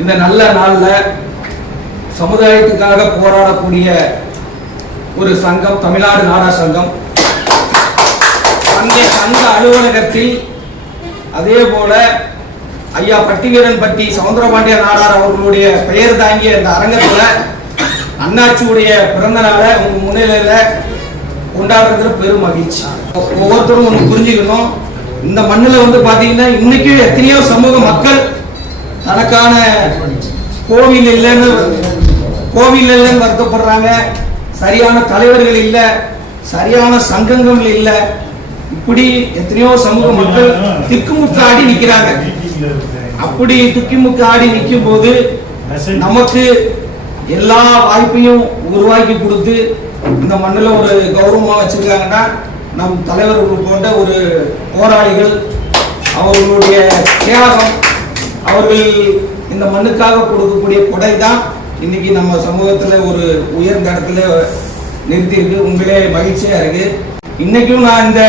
இந்த நல்ல நாள்ல சமுதாயத்துக்காக போராடக்கூடிய ஒரு சங்கம் தமிழ்நாடு நாடார் சங்கம். அந்த சங்க அலுவலகத்தில் அதே போல ஐயா பட்டிவீரன்பட்டி சவுந்தரபாண்டிய நாடார் அவர்களுடைய பெயர் தாங்கிய இந்த அரங்கத்துல அண்ணாச்சியுடைய பிறந்த நாளை உங்க முன்னிலையில கொண்டாடுறதுல பெரும் மகிழ்ச்சி. ஒவ்வொருத்தரும் ஒன்று புரிஞ்சுக்கணும், இந்த மண்ணில் பாத்தீங்கன்னா இன்னைக்கு எத்தனையோ சமூக மக்கள் தனக்கான கோவில் இல்லைன்னு வருத்தப்படுறாங்க, சரியான தலைவர்கள் இல்லை, சரியான சங்கங்கள் இல்லை, இப்படி எத்தனையோ சமூக மக்கள் திக்குமுக்கு ஆடி நிற்கிறாங்க. அப்படி திக்குமுக்கு ஆடி நிற்கும் போது நமக்கு எல்லா வாய்ப்பையும் உருவாக்கி கொடுத்து இந்த மண்ணில் ஒரு கௌரவமா வச்சிருக்காங்கன்னா நம் தலைவர்கள் போன்ற ஒரு போராளிகள், அவர்களுடைய தியாகம், அவர்கள் இந்த மண்ணுக்காக கொடுக்கக்கூடிய கொடை தான் இன்னைக்கு நம்ம சமூகத்தில் ஒரு உயர்ந்த இடத்துல நிறுத்தியிருக்கு. உண்மையிலே மகிழ்ச்சியா இருக்கு. இன்னைக்கும் நான் இந்த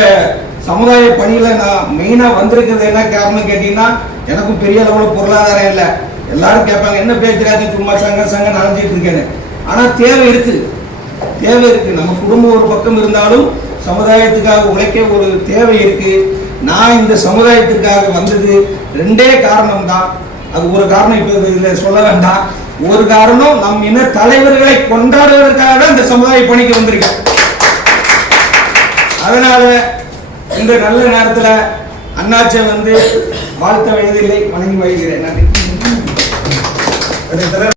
சமுதாய பணியில நான் மெயினா வந்திருக்கிறது என்ன காரணம் கேட்டீங்கன்னா, எனக்கும் பெரிய அளவுல பொருளாதாரம் இல்லை. எல்லாரும் கேட்பாங்க, என்ன பேசுறாங்க, சும்மா சங்க நடந்துட்டு இருக்கேன்னு. ஆனா தேவை இருக்கு. நம்ம குடும்பம் ஒரு பக்கம் இருந்தாலும் சமுதாயத்துக்காக உழைக்க ஒரு தேவை இருக்கு. நான் இந்த சமுதாயத்திற்காக வந்தது ரெண்டே காரணம் தான். அது ஒரு காரணம் இப்ப இதுல சொல்ல வேண்டாம். ஒரு காரணம், நம் இன தலைவர்களை கொண்டாடுவதற்காக தான் இந்த சமுதாய பணிக்கு வந்திருக்கேன். அதனால இந்த நல்ல நேரத்துல அண்ணாச்சை வாழ்த்த வயதில்லை, வணங்கி வைக்கிறேன். நன்றி.